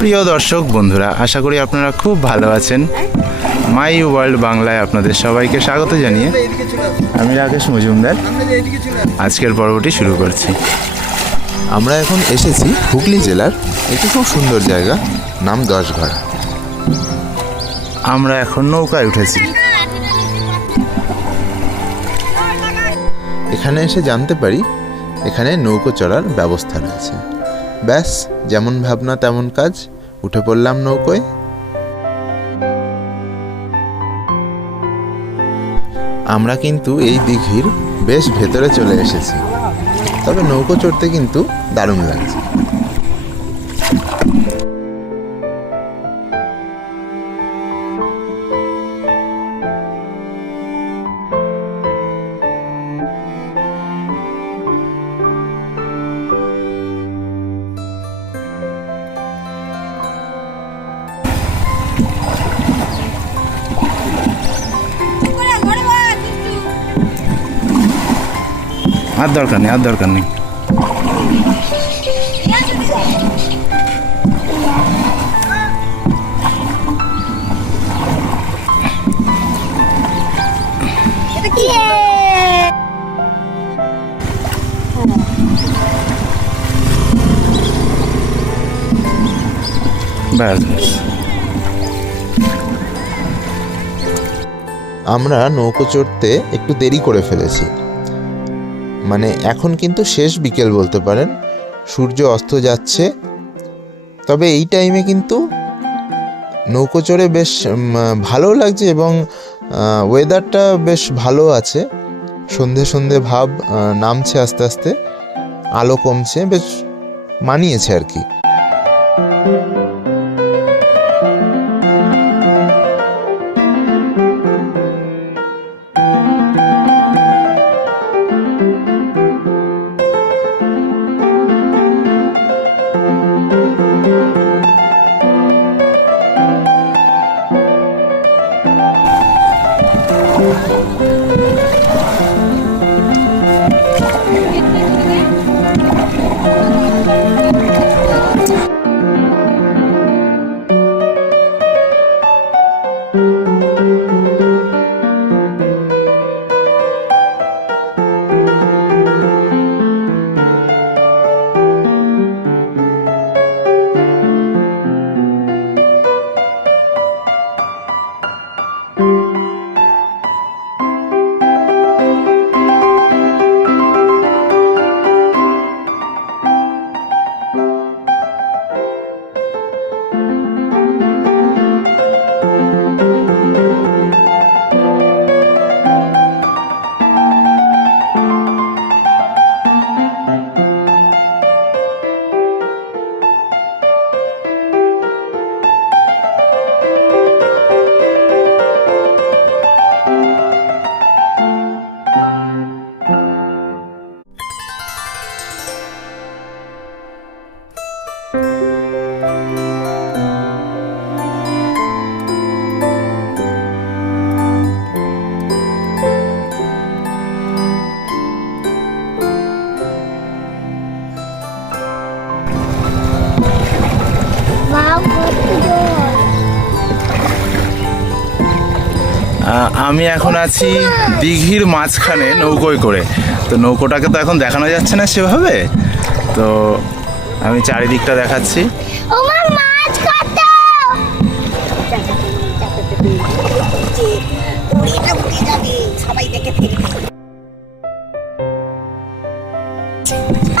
প্রিয় দর্শক বন্ধুরা আশা করি আপনারা খুব ভালো আছেন। মাই ওয়ার্ল্ড বাংলায় আপনাদের সবাইকে স্বাগত জানিয়ে আমি রাকেশ মজুমদার। আজকের পর্বটি শুরু করছি। আমরা এখন এসেছি হুগলি জেলার একটি খুব সুন্দর জায়গা নাম দশঘড়া আমরা এখন নৌকায় উঠেছি। এখানে এসে জানতে পারি এখানে নৌকো চড়ার ব্যবস্থা রয়েছে। ব্যাস, যেমন ভাবনা তেমন কাজ, উঠে পড়লাম নৌকোয়। আমরা কিন্তু এই দিঘির বেশ ভেতরে চলে এসেছি। তবে নৌকো চড়তে কিন্তু দারুণ লাগছে। আর দরকার নেই আর দরকার নেই। আমরা নৌকো চড়তে একটু দেরি করে ফেলেছি। মানে এখন কিন্তু শেষ বিকেল বলতে পারেন। সূর্য অস্ত যাচ্ছে। তবে এই টাইমে কিন্তু নৌকো চড়ে বেশ ভালো লাগছে এবং ওয়েদারটা বেশ ভালো আছে। সন্ধে সন্ধে ভাব নামছে আস্তে আস্তে। আলো কমছে, বেশ মানিয়েছে আর কি। আমি এখন আছি দিঘির মাঝখানে নৌকোয় করে। তো নৌকোটাকে তো এখন দেখানো যাচ্ছে না সেভাবে। তো আমি চারিদিকটা দেখাচ্ছি।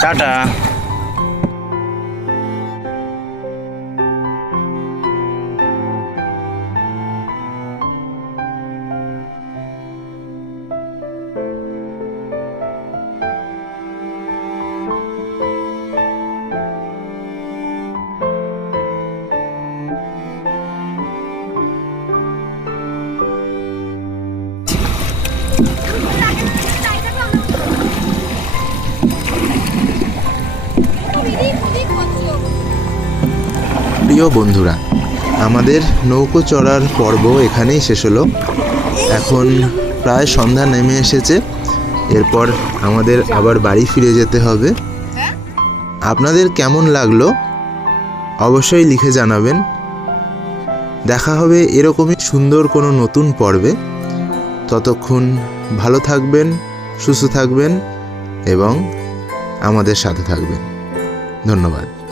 টাটা। প্রিয় বন্ধুরা, আমাদের নৌকো চড়ার পর্ব এখানেই শেষ হলো। এখন প্রায় সন্ধ্যা নেমে এসেছে। এরপর আমাদের আবার বাড়ি ফিরে যেতে হবে। আপনাদের কেমন লাগল? অবশ্যই লিখে জানাবেন। দেখা হবে এরকমই সুন্দর কোনো নতুন পর্বে। ততক্ষণ ভালো থাকবেন, সুস্থ থাকবেন এবং আমাদের সাথে থাকবেন। ধন্যবাদ।